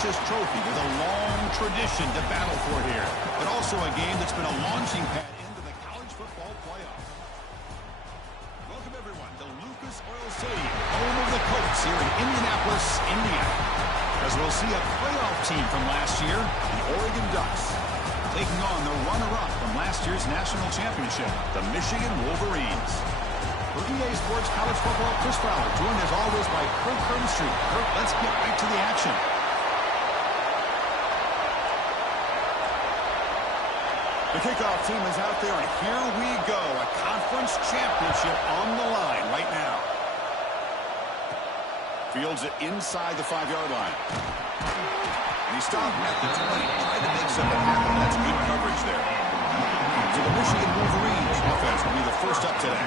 precious trophy with a long tradition to battle for here, but also a game that's been a launching pad into the college football playoff. Welcome, everyone, to Lucas Oil Stadium, home of the Colts here in Indianapolis, Indiana, as we'll see a playoff team from last year, the Oregon Ducks, taking on the runner-up from last year's national championship, the Michigan Wolverines. For EA Sports College Football, Chris Fowler, joined as always by Kirk Herbstreit. Kirk, let's get right to the action. The kickoff team is out there, and here we go. A conference championship on the line right now. Fields it inside the 5-yard line. And he stopped at the 20, trying to make something happen. That's good coverage there. So the Michigan Wolverines offense will be the first up today.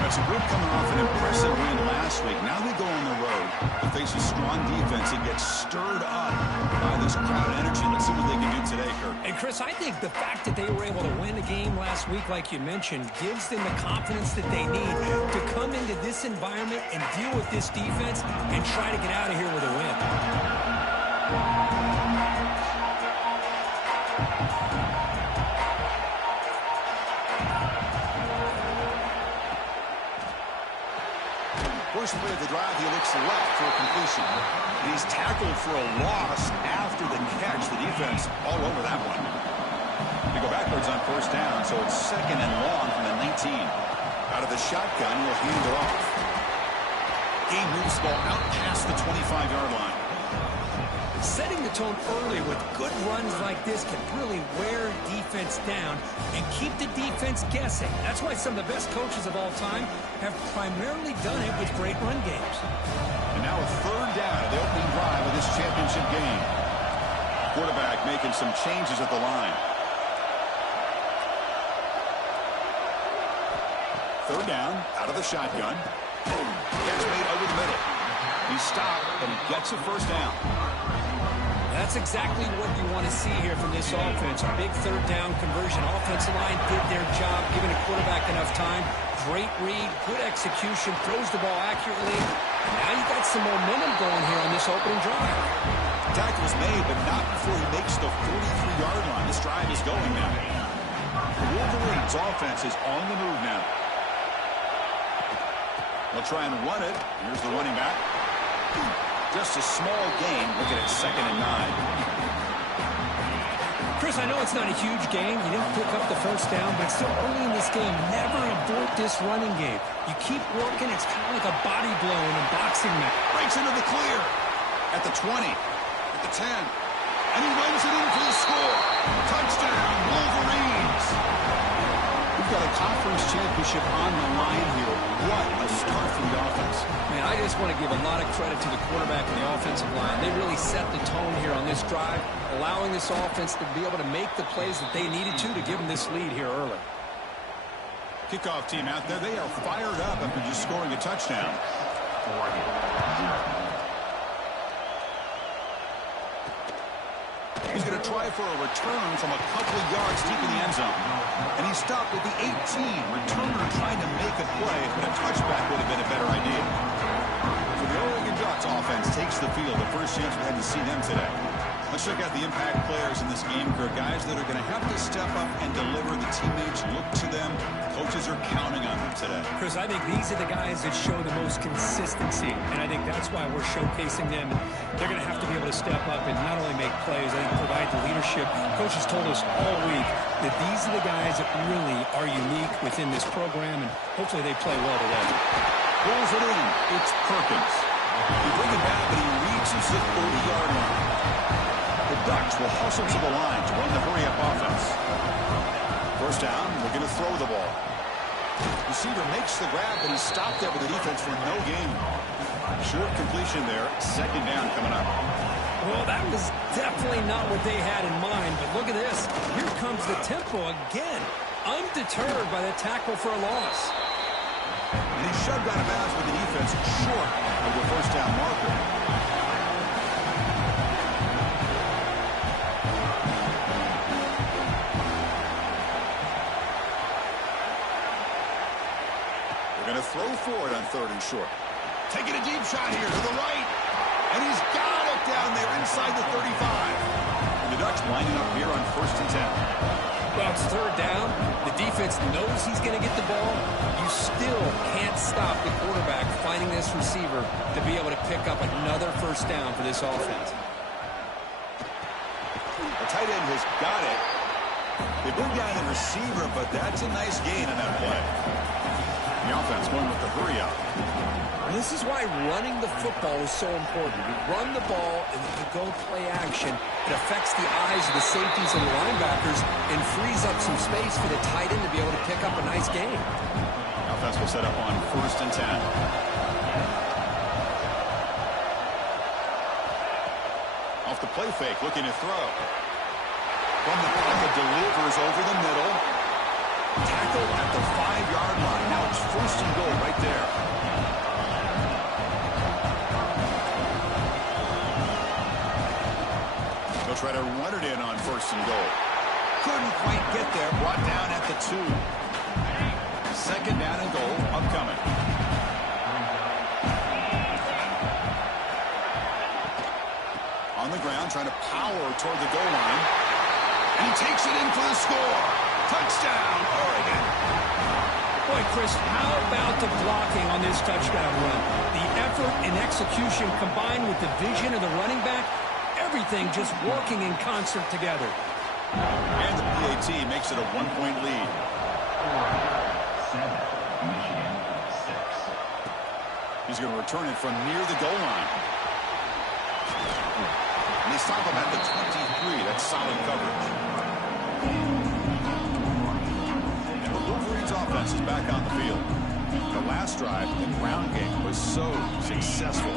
That's a group coming off an impressive win last week. Now they go on the road to face a strong defense and get stirred up by this crowd energy. Let's see what they can do today, Kirk. And, Chris, I think the fact that they were able to win a game last week, like you mentioned, gives them the confidence that they need to come into this environment and deal with this defense and try to get out of here with a win. First play of the drive, he looks left for a completion. He's tackled for a loss after the catch. The defense all over that one. They go backwards on first down, so it's second and long from the 19. Out of the shotgun, he'll hand it off. Game moves the ball out past the 25-yard line. Setting the tone early with good runs like this can really wear defense down and keep the defense guessing. That's why some of the best coaches of all time have primarily done it with great run games. And now a third down of the opening drive of this championship game. Quarterback making some changes at the line. Third down, out of the shotgun. Catch made over the middle. He stopped, and he gets a first down. That's exactly what you want to see here from this offense. A big third down conversion. Offensive line did their job, giving the quarterback enough time. Great read, good execution, throws the ball accurately. Now you got some momentum going here on this opening drive. Tackle was made, but not before he makes the 43-yard line. This drive is going now. The Wolverines offense is on the move now. They'll try and run it. Here's the running back. Just a small gain. Looking at 2nd and 9. Chris, I know it's not a huge gain. You didn't pick up the first down, but still early in this game, never abort this running game. You keep working. It's kind of like a body blow in a boxing match. Breaks into the clear. At the 20. At the 10. And he runs it in for the score. Touchdown, Wolverines. We've got a conference championship on the line here. What a start for the offense. Man, I just want to give a lot of credit to the quarterback and the offensive line. They really set the tone here on this drive, allowing this offense to be able to make the plays that they needed to give them this lead here early. Kickoff team out there. They are fired up after just scoring a touchdown. He's going to try for a return from a couple of yards deep in the end zone. And he stopped at the 18. Returner trying to make a play, but a touchback would have been a better idea. So the Oregon Ducks offense takes the field. The first chance we had to see them today. Let's check out the impact players in this game. For guys that are going to have to step up and deliver. The teammates look to them. Coaches are counting on them today. Chris, I think these are the guys that show the most consistency, and I think that's why we're showcasing them. They're going to have to be able to step up and not only make plays, I think provide the leadership. Coaches told us all week that these are the guys that really are unique within this program, and hopefully they play well today. Pulls it in. It's Perkins. He brings it back, but he reaches the 40-yard line. The Ducks will hustle to the line to run the hurry-up offense. First down, we're going to throw the ball. Receiver makes the grab, but he's stopped there with the defense for no gain. Short completion there. 2nd down coming up. Well, that was definitely not what they had in mind, but look at this. Here comes the tempo again. Undeterred by the tackle for a loss. And he's shoved out of bounds with the defense short of the first down marker. Throw forward on 3rd and short. Taking a deep shot here to the right. And he's got it down there inside the 35. And the Ducks lining up here on 1st and 10. Well, it's 3rd down. The defense knows he's going to get the ball. You still can't stop the quarterback finding this receiver to be able to pick up another 1st down for this offense. The tight end has got it. They bring down the receiver, but that's a nice gain on that play. The offense going with the hurry up. And this is why running the football is so important. You run the ball and then you go play action. It affects the eyes of the safeties and the linebackers and frees up some space for the tight end to be able to pick up a nice gain. The offense will set up on 1st and 10. Off the play fake, looking to throw. From the pocket, delivers over the middle. Tackled at the 5-yard line. Now it's 1st and goal right there. They'll try to run it in on 1st and goal. Couldn't quite get there. Brought down at the 2. 2nd down and goal upcoming. On the ground, trying to power toward the goal line. And he takes it in for the score. Touchdown, Oregon. Boy, Chris, how about the blocking on this touchdown run? The effort and execution combined with the vision of the running back, everything just working in concert together. And the PAT makes it a 1-point lead. 7, Michigan 6. He's going to return it from near the goal line. And they stop him at the 23. That's solid coverage. And the Wolverines offense is back on the field. The last drive, the ground game, was so successful.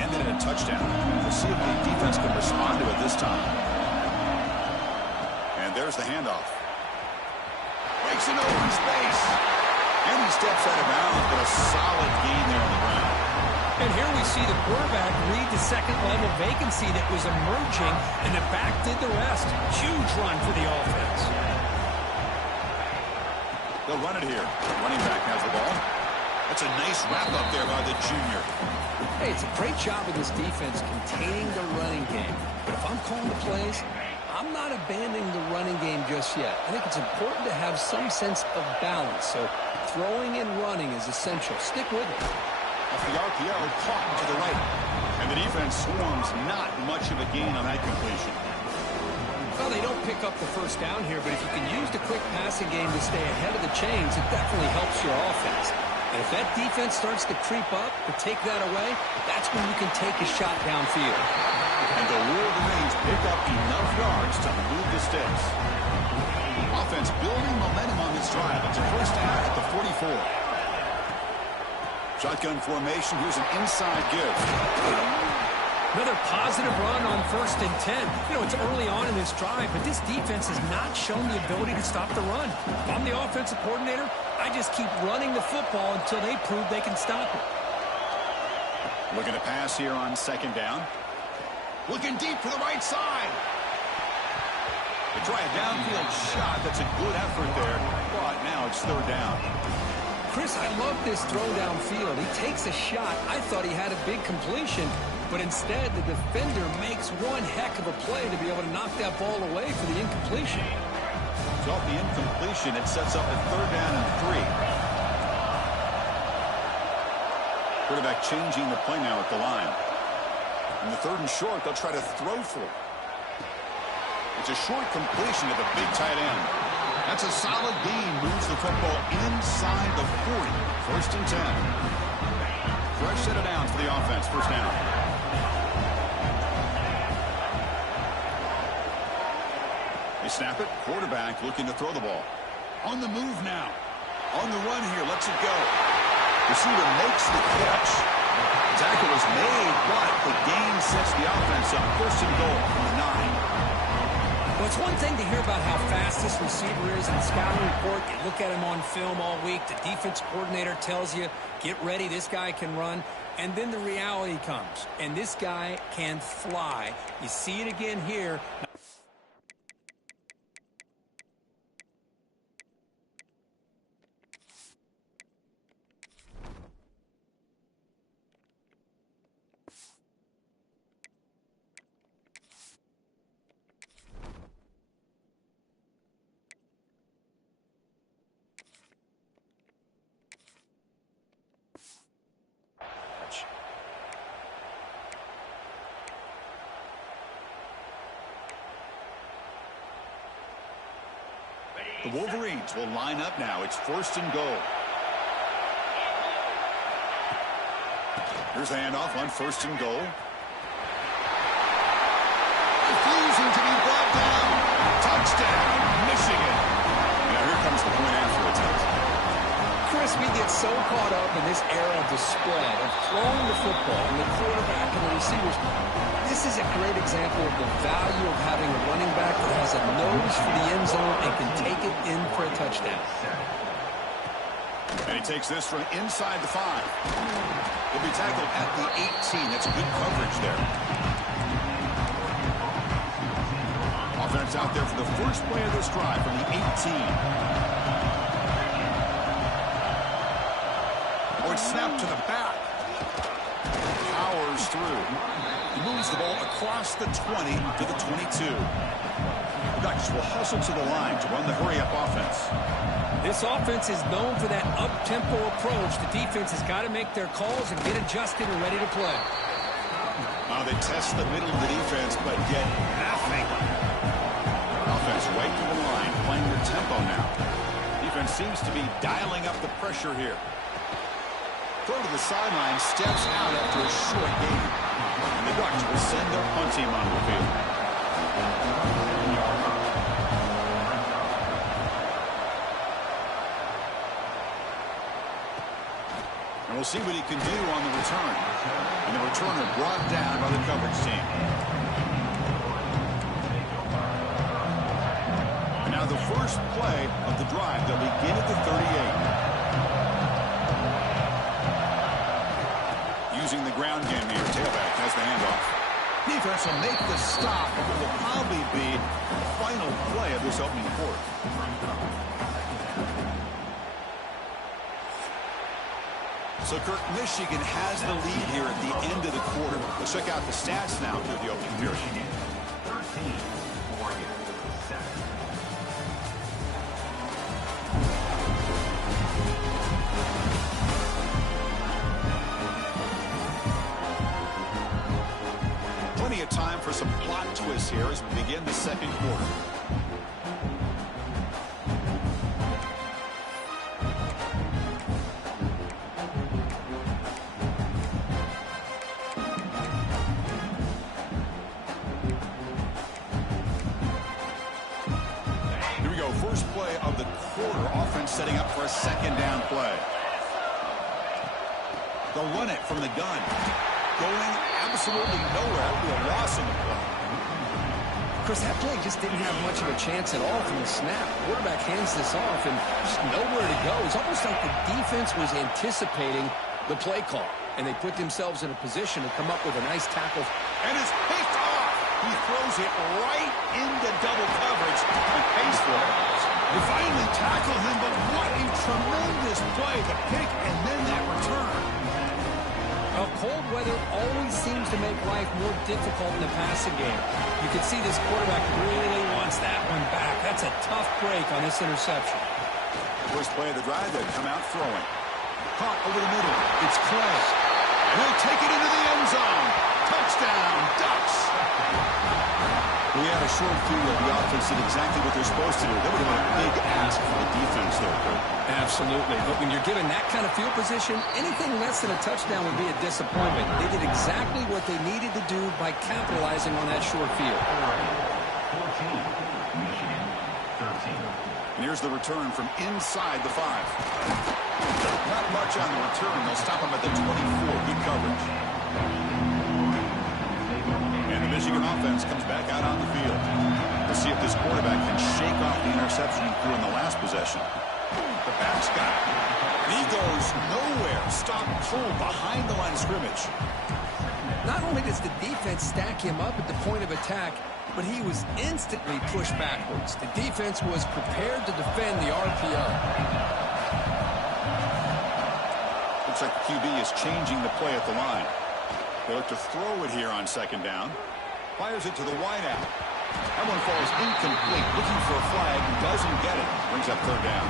Ended in a touchdown. We'll see if the defense can respond to it this time. And there's the handoff. Breaks it over in space. And he steps out of bounds, but a solid gain there on the ground. And here we see the quarterback read the second-level vacancy that was emerging, and the back did the rest. Huge run for the offense. They'll run it here. The running back has the ball. That's a nice wrap-up there by the junior. Hey, it's a great job of this defense containing the running game. But if I'm calling the plays, I'm not abandoning the running game just yet. I think it's important to have some sense of balance. So throwing and running is essential. Stick with it. Off the RPO, caught to the right. And the defense swarms, not much of a gain on that completion. Well, they don't pick up the 1st down here, but if you can use the quick passing game to stay ahead of the chains, it definitely helps your offense. And if that defense starts to creep up or take that away, that's when you can take a shot downfield. And the rule remains, pick up enough yards to move the sticks. Offense building momentum on this drive. It's a 1st down at the 44. Shotgun formation. Here's an inside give. Another positive run on 1st and 10. You know, it's early on in this drive, but this defense has not shown the ability to stop the run. If I'm the offensive coordinator, I just keep running the football until they prove they can stop it. Looking to pass here on 2nd down. Looking deep for the right side. They try a downfield shot. That's a good effort there. But now it's 3rd down. Chris, I love this throw downfield. He takes a shot. I thought he had a big completion, but instead the defender makes one heck of a play to be able to knock that ball away for the incompletion. So off the incompletion, it sets up a 3rd down and 3. Quarterback changing the play now at the line. And the 3rd and short, they'll try to throw for. It's a short completion to the big tight end. That's a solid gain. Moves the football inside the 40. 1st and 10. Fresh set of downs for the offense. 1st down. They snap it. Quarterback looking to throw the ball. On the move now. On the run here. Lets it go. Receiver makes the catch. The tackle was made, but the gain sets the offense up. 1st and goal from the 9. Well, it's one thing to hear about how fast this receiver is in the scouting report. You look at him on film all week. The defense coordinator tells you, get ready, this guy can run. And then the reality comes, and this guy can fly. You see it again here. The Wolverines will line up now. It's 1st and goal. Here's the handoff on 1st and goal. Refusing to be brought down. Touchdown, Michigan. Now here comes the point after attempt. Chris, we get so caught up in this era of the spread, of throwing the football, and the quarterback and the receivers. This is a great example of the value of having a running back that has a nose for the end zone and can take it in for a touchdown. And he takes this from inside the 5. He'll be tackled at the 18. That's good coverage there. Offense out there for the first play of this drive from the 18. Snap to the back. Powers through. He moves the ball across the 20 to the 22. The Ducks will hustle to the line to run the hurry-up offense. This offense is known for that up-tempo approach. The defense has got to make their calls and get adjusted and ready to play. They test the middle of the defense, but get nothing. Offense right to the line, playing their tempo now. Defense seems to be dialing up the pressure here. Throw to the sideline, steps out after a short gain. And the Ducks will send their punt team onto the field. And we'll see what he can do on the return. And the returner brought down by the coverage team. And now the first play of the drive. They'll begin at the 38. Using the ground game here. Tailback has the handoff. Defense will make the stop, but it will probably be the final play of this opening quarter. So, Kirk, Michigan has the lead here at the end of the quarter. Let's check out the stats now through the opening period. 13, Oregon, 7. Plenty of time for some plot twists here as we begin the second quarter. Here we go. First play of the quarter. Offense setting up for a second down play. They'll run it from the gun. Going absolutely nowhere to a loss in the play. Chris, that play just didn't have much of a chance at all from the snap. Quarterback hands this off and just nowhere to go. It's almost like the defense was anticipating the play call, and they put themselves in a position to come up with a nice tackle. And it's picked off. He throws it right into double coverage and pays for it. They finally tackle him, but what a tremendous play. The pick and then that return. Well, cold weather always seems to make life more difficult in the passing game. You can see this quarterback really wants that one back. That's a tough break on this interception. First play of the drive, they come out throwing. Caught over the middle. It's Clay. And he'll take it into the end zone. Touchdown, Ducks. We had a short field. The offense did exactly what they're supposed to do. That would have been a big ask for the defense there, Kurt. Absolutely. But when you're given that kind of field position, anything less than a touchdown would be a disappointment. They did exactly what they needed to do by capitalizing on that short field. 14, Michigan, 13. And here's the return from inside the 5. Not much on the return. They'll stop him at the 24. Good coverage. And the Michigan offense comes back out on the field. Let's see if this quarterback can shake off the interception he threw in the last possession. The back's got it. And he goes nowhere. Stop pulled behind the line of scrimmage. Not only does the defense stack him up at the point of attack, but he was instantly pushed backwards. The defense was prepared to defend the RPO. Looks like the QB is changing the play at the line. They look to throw it here on second down. Fires it to the wideout. That one falls incomplete. Looking for a flag. Doesn't get it. Brings up third down.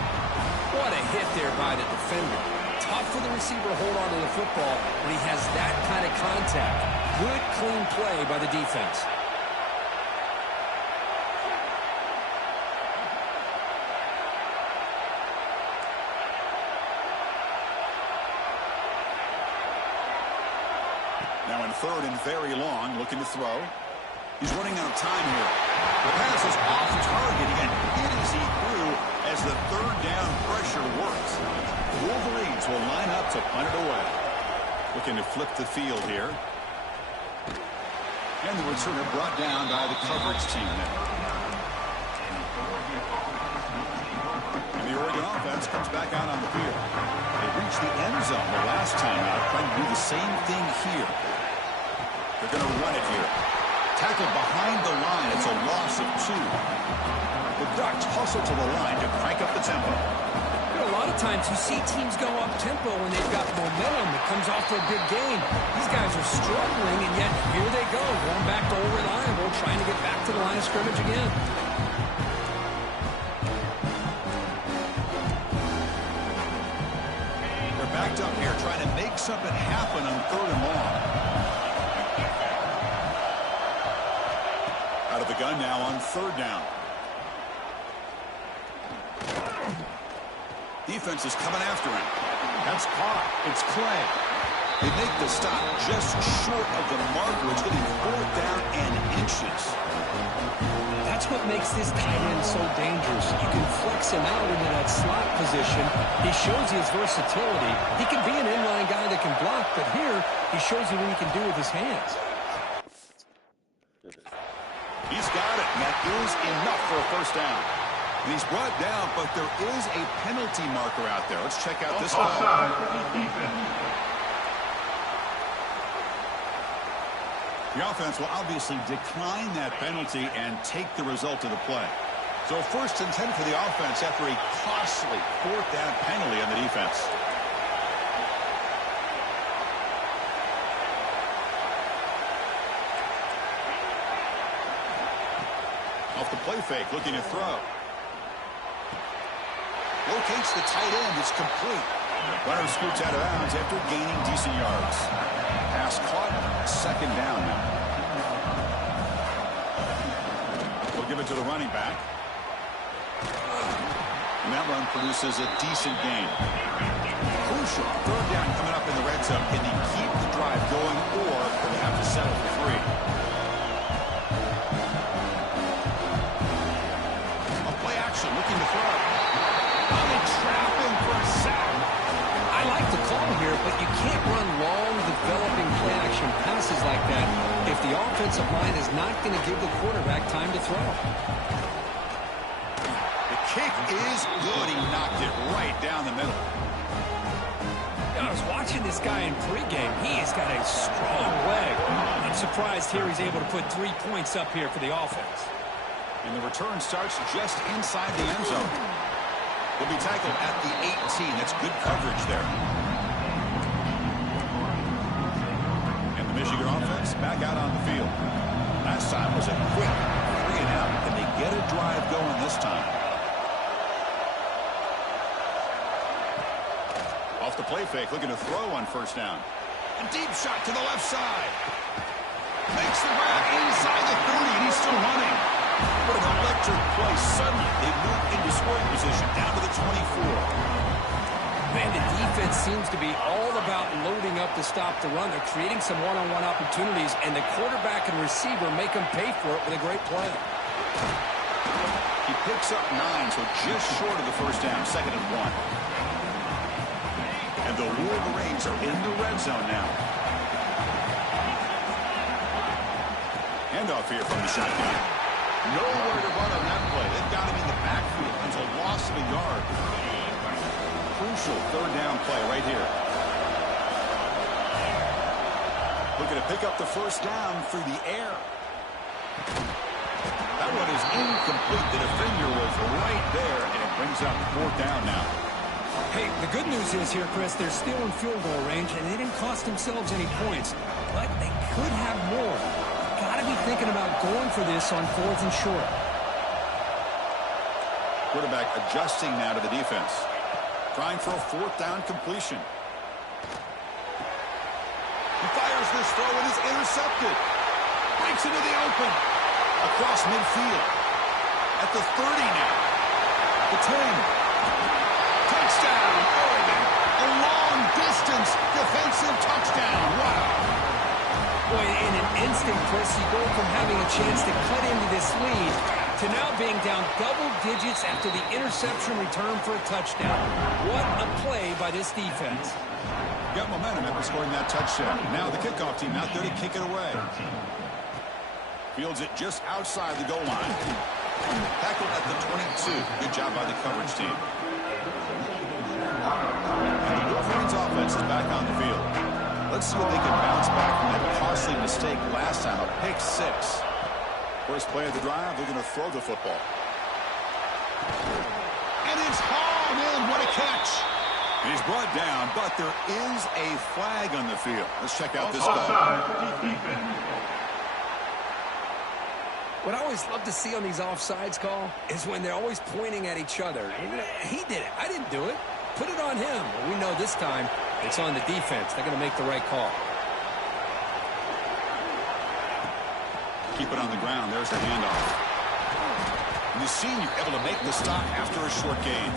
What a hit there by the defender. Tough for the receiver to hold on to the football when he has that kind of contact. Good, clean play by the defense. third and very long, looking to throw. He's running out of time here. The pass is off target and hit as he threw as the third down pressure works. The Wolverines will line up to punt it away. Looking to flip the field here. And the returner brought down by the coverage team there. And the Oregon offense comes back out on the field. They reached the end zone the last time out, trying to do the same thing here. They're going to run it here. Tackle behind the line. It's a loss of 2. The Ducks hustle to the line to crank up the tempo. You know, a lot of times you see teams go up-tempo when they've got momentum that comes off to a big game. These guys are struggling, and yet here they go, going back to Old Reliable, trying to get back to the line of scrimmage again. They're backed up here, trying to make something happen on third and long. Out of the gun now on third down. Defense is coming after him. That's caught. It's Clay. They make the stop just short of the marker. It's getting 4th down and inches. That's what makes this tight end so dangerous. You can flex him out into that slot position. He shows you his versatility. He can be an inline guy that can block, but here he shows you what he can do with his hands. He's got it, and that is enough for a first down. And he's brought down, but there is a penalty marker out there. Let's check out this call. The offense will obviously decline that penalty and take the result of the play. So first and 10 for the offense after a costly 4th down penalty on the defense. Off the play fake, looking to throw. Locates the tight end. It's complete. Runner scoots out of bounds after gaining decent yards. Pass caught. 2nd down now. We'll give it to the running back. And that run produces a decent gain. Crucial. 3rd down coming up in the red zone. Can he keep the drive going, or will they have to settle for 3? Looking to throw. They trap him for a sack. I like the call here, but you can't run long, developing play-action passes like that if the offensive line is not going to give the quarterback time to throw. The kick is good. He knocked it right down the middle. I was watching this guy in pregame. He has got a strong leg. I'm surprised here he's able to put 3 points up here for the offense. And the return starts just inside the end zone. Will be tackled at the 18. That's good coverage there. And the Michigan offense back out on the field. Last time was a quick 3 and out. Can they get a drive going this time? Off the play fake, looking to throw on first down. A deep shot to the left side. Makes the grab inside the 30, and he's still running. What an electric play. Suddenly, they move into scoring position, down to the 24. Man, the defense seems to be all about loading up to stop the run. They're creating some one-on-one opportunities, and the quarterback and receiver make them pay for it with a great play. He picks up 9, so just short of the first down, 2nd and 1. And the Wolverines are in the red zone now. Handoff here from the shotgun. Nowhere to run on that play. They've got him in the backfield. It's a loss of a yard. Crucial 3rd down play right here. Looking to pick up the first down through the air. That one is incomplete. The defender was right there, and it brings up 4th down now. Hey, the good news is here, Chris, they're still in field goal range, and they didn't cost themselves any points. But they could have more. Got to be thinking about going for this on 4th and short. Quarterback adjusting now to the defense. Trying for a 4th down completion. He fires this throw and is intercepted. Breaks into the open. Across midfield. At the 30 now. The 10. Touchdown, Oregon. A long-distance defensive touchdown. Wow. Boy, in an instant, Chris, you go from having a chance to cut into this lead to now being down double digits after the interception return for a touchdown. What a play by this defense. Got momentum after scoring that touchdown. Now the kickoff team out there to kick it away. Fields it just outside the goal line. Tackled at the 22. Good job by the coverage team. And the Wolverines offense is back on the field. Let's see what they can bounce back from that costly mistake last time, a pick six. First play of the drive, they're going to throw the football. And it's hauled in. What a catch. He's brought down, but there is a flag on the field. Let's check out this call. What I always love to see on these offsides call is when they're always pointing at each other. He did it. I didn't do it. Put it on him. Well, we know this time it's on the defense. They're going to make the right call. Keep it on the ground. There's the handoff. And the senior able to make the stop after a short gain.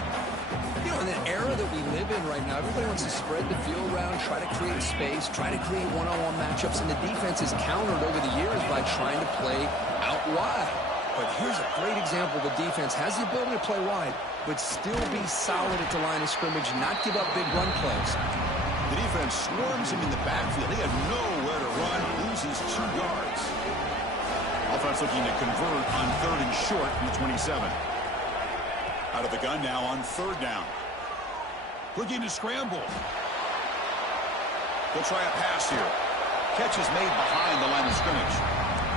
You know, in the era that we live in right now, everybody wants to spread the field around, try to create space, try to create one-on-one matchups, and the defense is countered over the years by trying to play out wide. But here's a great example. The defense has the ability to play wide, but still be solid at the line of scrimmage, not give up big run plays. The defense swarms him in the backfield. He had nowhere to run, loses 2 yards. Offense looking to convert on 3rd and short from the 27. Out of the gun now on 3rd down. Looking to scramble. They'll try a pass here. Catch is made behind the line of scrimmage.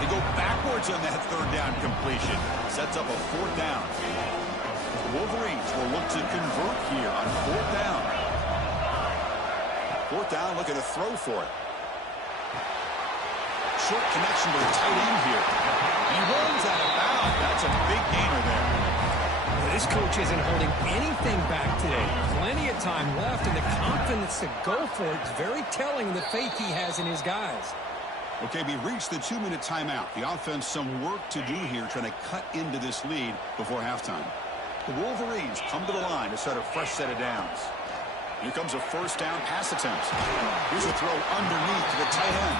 They go backwards on that 3rd down completion. Sets up a 4th down. The Wolverines will look to convert here on 4th down. 4th down, looking to throw for it. Short connection to the tight end here. He runs out of bounds. That's a big gainer there. This coach isn't holding anything back today. Plenty of time left, and the confidence to go for it is very telling of the faith he has in his guys. Okay, we reached the 2-minute timeout. The offense some work to do here, trying to cut into this lead before halftime. The Wolverines come to the line to set a fresh set of downs. Here comes a 1st down pass attempt. Here's a throw underneath to the tight end.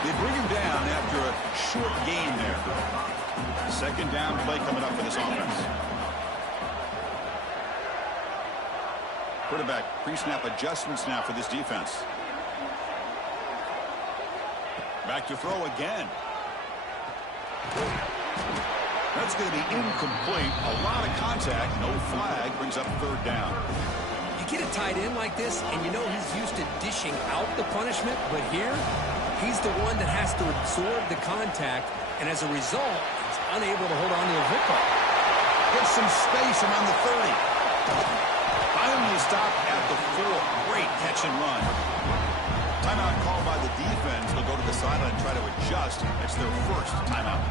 They bring him down after a short gain there. 2nd down play coming up for this offense. Quarterback pre-snap adjustments now for this defense. Back to throw again. That's going to be incomplete. A lot of contact. No flag. Brings up 3rd down. You get a tight end like this, and you know he's used to dishing out the punishment, but here, he's the one that has to absorb the contact, and as a result, he's unable to hold on to the football. Gets some space around the 30. Finally stopped at the 4. Great catch and run. Timeout called by the defense. They'll go to the sideline and try to adjust. It's their 1st timeout.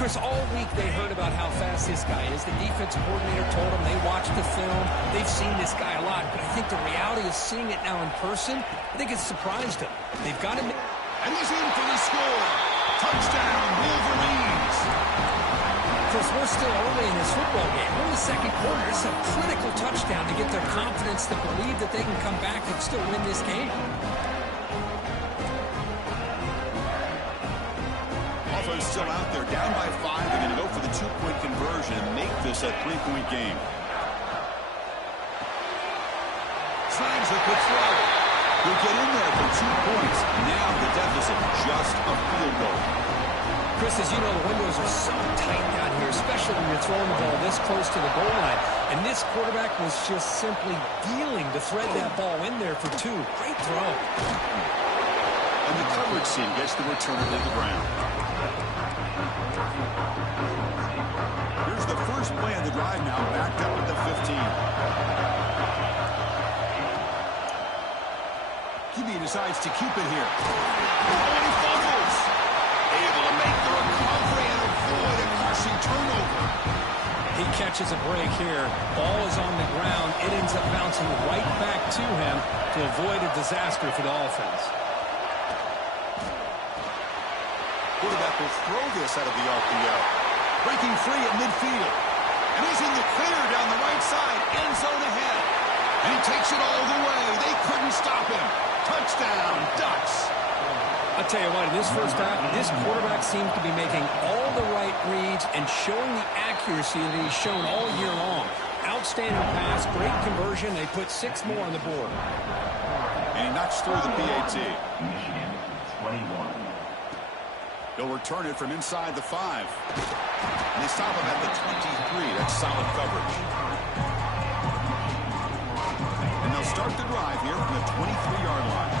Chris, all week they heard about how fast this guy is. The defensive coordinator told them they watched the film. They've seen this guy a lot, but I think the reality of seeing it now in person, I think it's surprised them. They've got him. And he's in for the score. Touchdown, Wolverines. Chris, we're still early in this football game. We're in the 2nd quarter. It's a critical touchdown to get their confidence to believe that they can come back and still win this game. Offense still out there, down by 5. They're going to go for the 2-point conversion and make this a 3-point game. Signs a good throw. He'll get in there for 2 points. Now the deficit, just a field goal. Chris, as you know, the windows are so tight down here, especially when you're throwing the ball this close to the goal line. And this quarterback was just simply dealing to thread that ball in there for 2. Great throw. And the coverage team gets the returner to the ground. Here's the first play of the drive now, backed up at the 15. QB decides to keep it here. Oh, and he fumbles. Able to make the recovery and avoid a crushing turnover. He catches a break here. Ball is on the ground. It ends up bouncing right back to him to avoid a disaster for the offense. Quarterback will throw this out of the RPO. Breaking free at midfield. And he's in the clear down the right side. End zone ahead. And he takes it all the way. They couldn't stop him. Touchdown, Ducks. I'll tell you what, in this first half, this quarterback seems to be making all the right reads and showing the accuracy that he's shown all year long. Outstanding pass, great conversion. They put 6 more on the board. And he knocks through the PAT. Michigan, 21. He'll return it from inside the 5. And they stop him at the 23. That's solid coverage. And they'll start the drive here from the 23-yard line.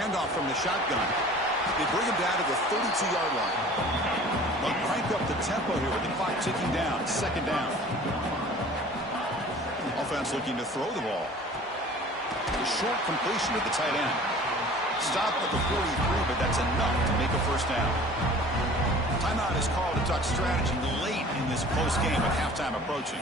Handoff from the shotgun. They bring him down to the 32-yard line. They'll crank up the tempo here with the clock ticking down. 2nd down. Offense looking to throw the ball. A short completion to the tight end. Stop at the 43, but that's enough to make a 1st down. Timeout is called to Duck strategy late in this close game with halftime approaching.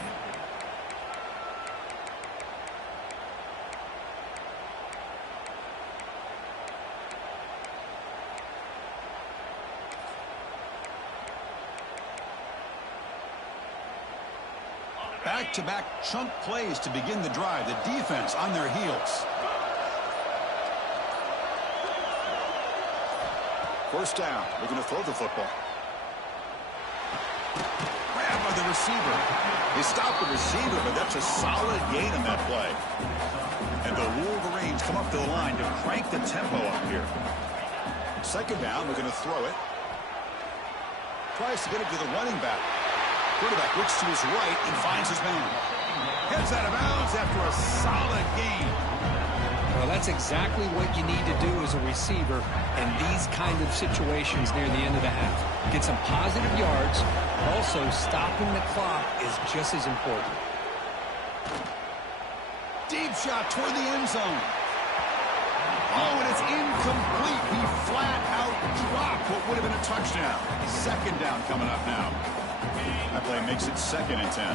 Back-to-back chunk plays to begin the drive. The defense on their heels. 1st down. We're going to throw the football. Grab by the receiver. They stop the receiver, but that's a solid gain on that play. And the Wolverines come up to the line to crank the tempo up here. 2nd down. We're going to throw it. Tries to get it to the running back. Quarterback looks to his right and finds his man. Heads out of bounds after a solid gain. Well, that's exactly what you need to do as a receiver in these kind of situations near the end of the half. Get some positive yards. Also, stopping the clock is just as important. Deep shot toward the end zone. Oh, and it's incomplete. He flat out dropped what would have been a touchdown. 2nd down coming up now. That play makes it 2nd and 10.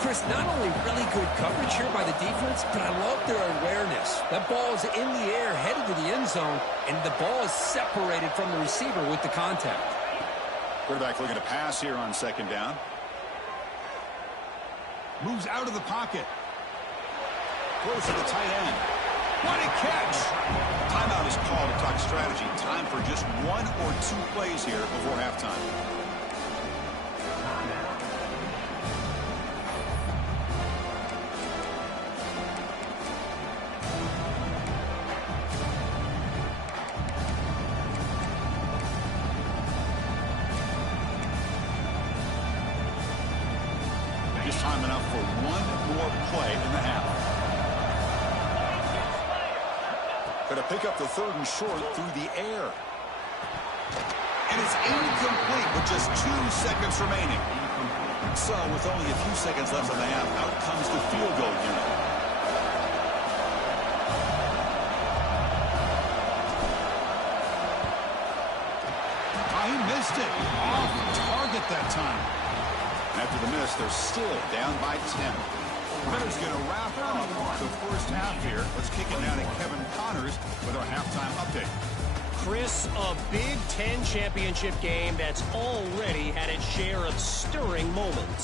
Chris, not only really good coverage here by the defense, but I love their awareness. That ball is in the air, headed to the end zone, and the ball is separated from the receiver with the contact. Quarterback looking to pass here on 2nd down. Moves out of the pocket. Close to the tight end. What a catch! Timeout is called to talk strategy. Time for just 1 or 2 plays here before halftime. Just time enough for 1 more play in the half. Going to pick up the 3rd and short through the air. And it's incomplete with just 2 seconds remaining. So with only a few seconds left in the half, out comes the field goal unit. Oh, he missed it. Off target that time. After the miss, they're still down by 10. Better's going to wrap up the first half here. Let's kick it down to Kevin Connors with our halftime update. Chris, a Big Ten championship game that's already had its share of stirring moments.